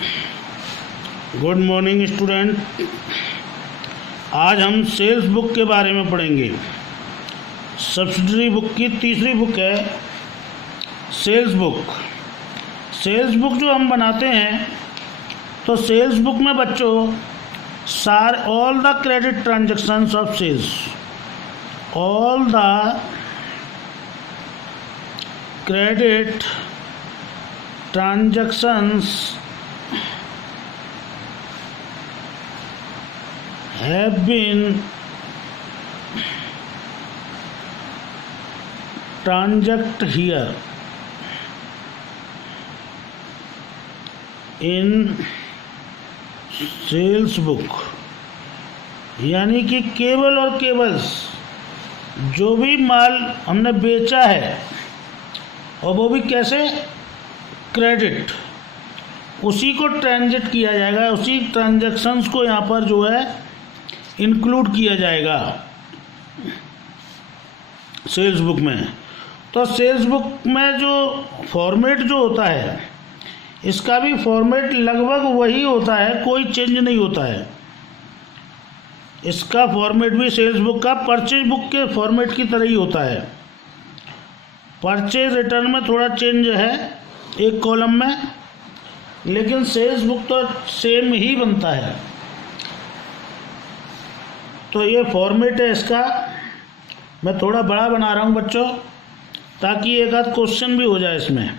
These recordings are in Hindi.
Good morning student. आज हम सेल्स बुक के बारे में पढ़ेंगे। सब्सिडरी बुक की तीसरी बुक है सेल्स बुक। सेल्स बुक जो हम बनाते हैं तो सेल्स बुक में बच्चों all the credit transactions of sales, all the credit transactions have been transact here in sales book. यानी कि केवल और केवल्स जो भी माल हमने बेचा है और वो भी कैसे, क्रेडिट, उसी को ट्रांजेक्ट किया जाएगा, उसी ट्रांजैक्शंस को यहाँ पर जो है इंक्लूड किया जाएगा सेल्स बुक में। तो सेल्स बुक में जो फॉर्मेट जो होता है, इसका भी फॉर्मेट लगभग वही होता है, कोई चेंज नहीं होता है। इसका फॉर्मेट भी सेल्स बुक का परचेज बुक के फॉर्मेट की तरह ही होता है। परचेज रिटर्न में थोड़ा चेंज है एक कॉलम में, लेकिन सेल्स बुक तो सेम ही बनता है। तो ये फॉर्मेट है इसका। मैं थोड़ा बड़ा बना रहा हूँ बच्चों, ताकि एक आध क्वेश्चन भी हो जाए इसमें।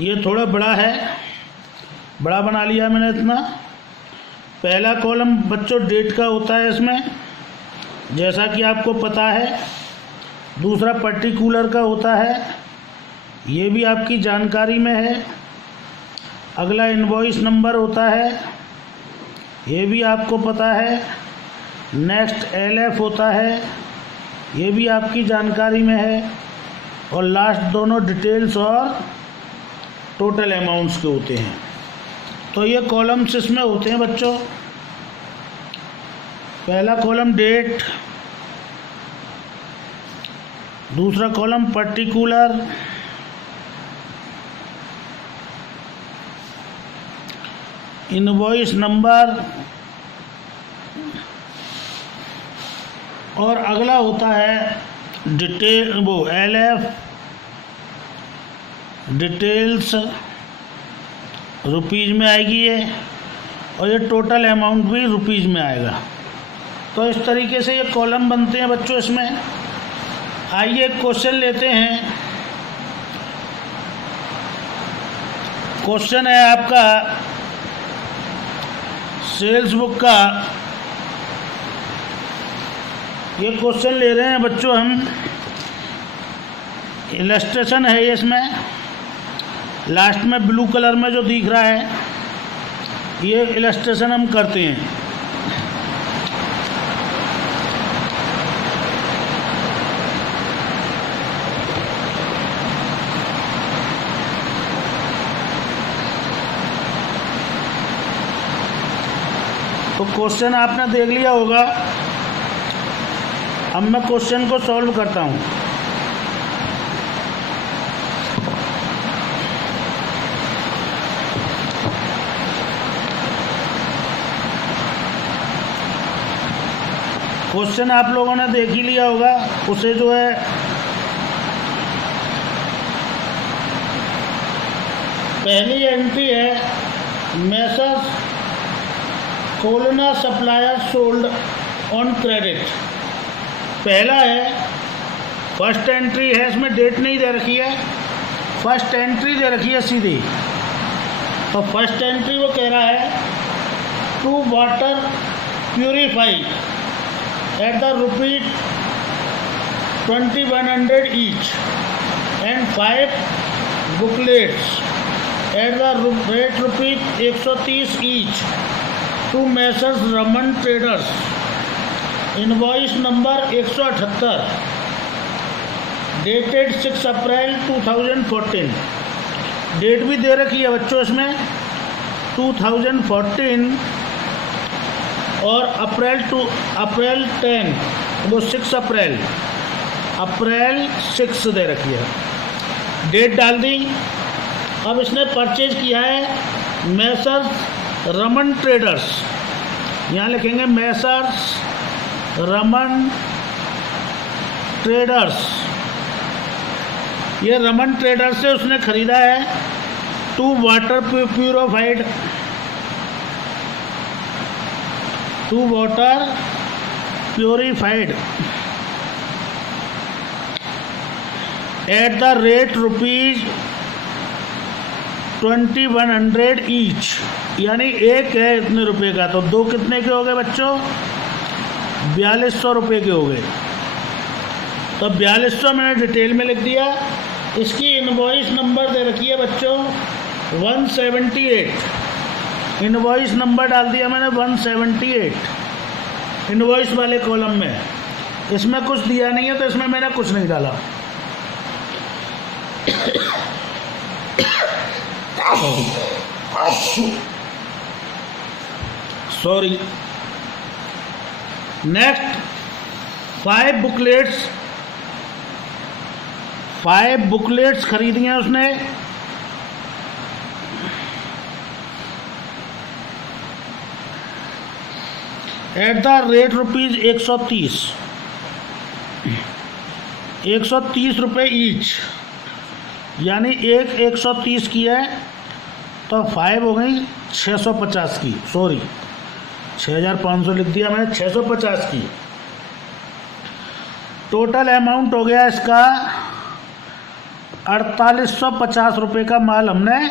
ये थोड़ा बड़ा है, बड़ा बना लिया मैंने इतना। पहला कॉलम बच्चों डेट का होता है इसमें, जैसा कि आपको पता है। दूसरा पर्टिकुलर का होता है, ये भी आपकी जानकारी में है। अगला इनवॉइस नंबर होता है, ये भी आपको पता है। नेक्स्ट LF होता है, ये भी आपकी जानकारी में है। और लास्ट दोनों डिटेल्स और टोटल अमाउंट्स के होते हैं। तो ये कॉलम्स इसमें होते हैं बच्चों। पहला कॉलम डेट, दूसरा कॉलम पर्टिकुलर, इनवॉइस नंबर, और अगला होता है डिटेल, वो LF, डिटेल्स रुपीज़ में आएगी ये, और ये टोटल अमाउंट भी रुपीज़ में आएगा। तो इस तरीके से ये कॉलम बनते हैं बच्चों इसमें। आइए क्वेश्चन लेते हैं। क्वेश्चन है आपका सेल्स बुक का। ये क्वेश्चन ले रहे हैं बच्चों हम, इलस्ट्रेशन है ये इसमें। लास्ट में ब्लू कलर में जो दिख रहा है, ये इलस्ट्रेशन हम करते हैं। तो क्वेश्चन आपने देख लिया होगा। अब मैं क्वेश्चन को सॉल्व करता हूँ। क्वेश्चन आप लोगों ने देख ही लिया होगा। उसे जो है पहली एंट्री है मेसर्स कोलना सप्लायर सोल्ड ऑन क्रेडिट। पहला है, फर्स्ट एंट्री है, इसमें डेट नहीं दे रखी है, फर्स्ट एंट्री दे रखी है सीधी। तो फर्स्ट एंट्री वो कह रहा है two water purify at the rupees 2100 each and 5 booklets at the rate rupees 130 each to Messrs Raman traders. Invoice number 178, dated 6 April 2014। Date भी दे रखी है बच्चों इसमें 2014, और अप्रैल 10, वो 6 अप्रैल 6 दे रखी है। डेट डाल दी, अब इसने परचेज किया है मैसर्स रमन ट्रेडर्स, यहाँ लिखेंगे मैसर्स रमन ट्रेडर्स। ये रमन ट्रेडर्स से उसने खरीदा है 2 water purified eight the rate ₹2100 each, यानी एक है इतने रुपए का, तो 2 कितने के हो गए बच्चों? 4200 रुपये के हो गए। तो 4200 मैंने डिटेल में लिख दिया। इसकी इनवॉइस नंबर दे रखी है बच्चों 178, इनवॉइस नंबर डाल दिया मैंने 178 इनवॉइस वाले कॉलम में। इसमें कुछ दिया नहीं है तो इसमें मैंने कुछ नहीं डाला। सॉरी। नेक्स्ट 5 बुकलेट्स खरीदी हैं उसने। एट द रेट ₹130 रुपये ईच, यानी एक 130 की है तो 5 हो गई 650 की, सॉरी 6500 लिख दिया मैंने, 650 की। टोटल अमाउंट हो गया इसका 4850 रुपये का माल हमने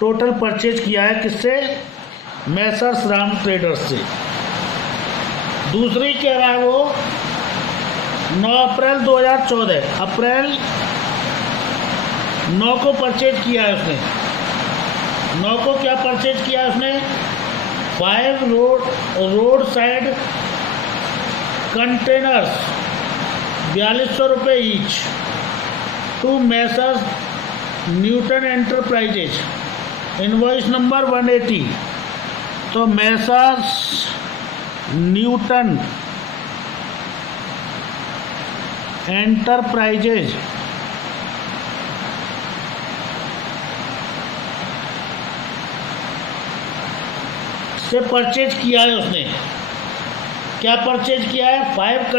टोटल परचेज किया है। किससे? मैसर्स राम ट्रेडर्स से। दूसरी कह रहा है वो 9 अप्रैल 2014, अप्रैल 9 को परचेज किया है उसने। 9 को क्या परचेज किया है उसने? 5 रोड साइड कंटेनर्स 4200 रुपये each to Messrs Newton enterprises, invoice number 180। तो मैसर्स न्यूटन एंटरप्राइजेज से परचेज किया है उसने। क्या परचेज किया है? 5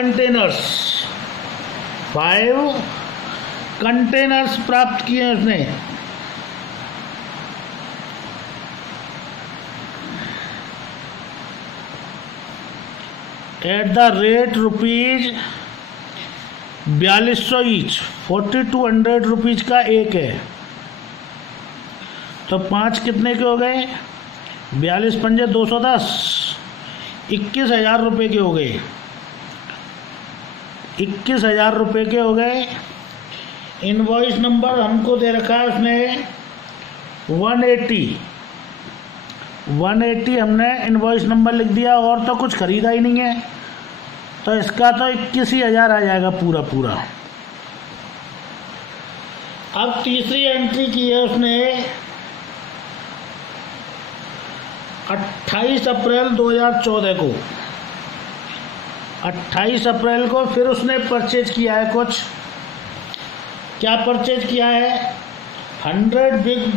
कंटेनर्स प्राप्त किए हैं उसने। Eight the rate ₹4200 each, 4200 rupees का एक है। तो 5 कितने के हो गए? 42 पंजे 210, 21,000 रुपये के हो गए। 21,000 रुपये के हो गए। इनवॉइस नंबर हमको दे रखा है उसने 180 हमने इनवॉइस नंबर लिख दिया, और तो कुछ खरीदा ही नहीं है, तो इसका तो 21,000 आ जाएगा पूरा। अब तीसरी एंट्री की है उसने 28 अप्रैल 2014 को। 28 अप्रैल को फिर उसने परचेज किया है कुछ। क्या परचेज किया है? 100 big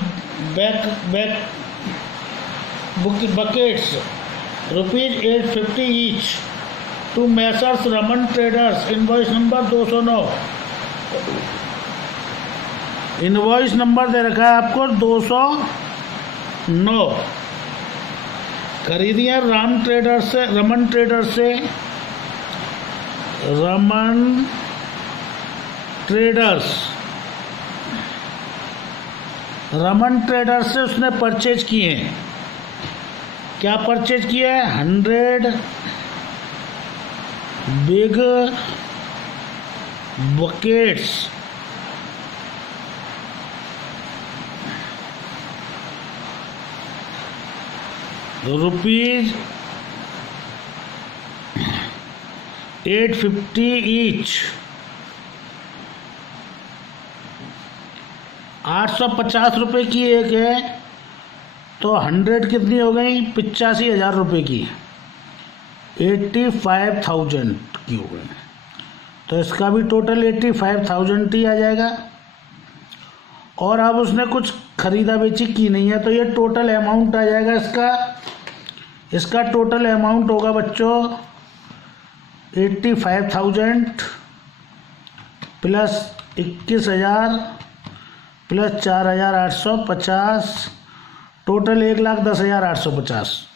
buckets ₹850 each to Messrs Raman traders, invoice number 209। Invoice number दे रखा है आपको 209। खरीदी है रमन ट्रेडर्स से उसने परचेज किए हैं। क्या परचेज किया है? 100 बिग बकेट्स ₹850 ईच, 850 रुपये की एक है, तो 100 कितनी हो गई? 85,000 रुपये की, 85,000 की हो गई। तो इसका भी टोटल 85,000 ही आ जाएगा। और अब उसने कुछ खरीदा बेची की नहीं है, तो ये टोटल अमाउंट आ जाएगा इसका टोटल अमाउंट होगा बच्चों 85,000 प्लस 21,000 प्लस 4,850, टोटल 1,10,850।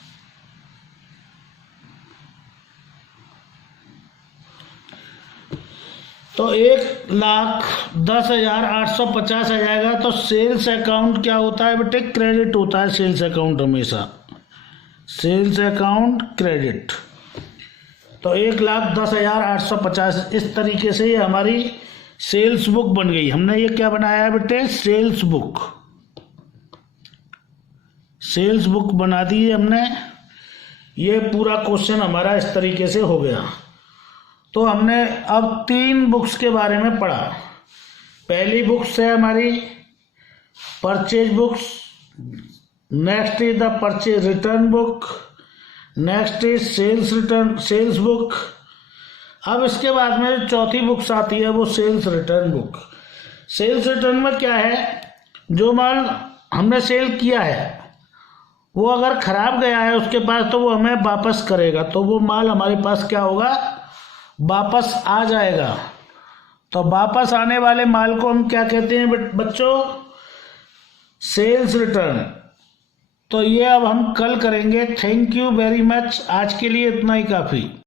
तो 1,10,850 आ जाएगा। तो सेल्स अकाउंट क्या होता है बेटे? क्रेडिट होता है सेल्स अकाउंट हमेशा, सेल्स अकाउंट क्रेडिट। तो 1,10,850 इस तरीके से ये हमारी सेल्स बुक बन गई। हमने ये क्या बनाया है बेटे? सेल्स बुक, सेल्स बुक बना दी है हमने। ये पूरा क्वेश्चन हमारा इस तरीके से हो गया। तो हमने अब 3 बुक्स के बारे में पढ़ा। पहली बुक्स है हमारी purchase books, next is the purchase return book, next is sales book. अब इसके बाद में चौथी बुक्स आती है वो sales return book. Sales return में क्या है? जो माल हमने सेल किया है वो अगर खराब गया है उसके पास तो वो हमें वापस करेगा, तो वो माल हमारे पास क्या होगा? वापस आ जाएगा। तो वापस आने वाले माल को हम क्या कहते हैं बच्चों? Sales return. तो ये अब हम कल करेंगे। Thank you very much. आज के लिए इतना ही काफ़ी।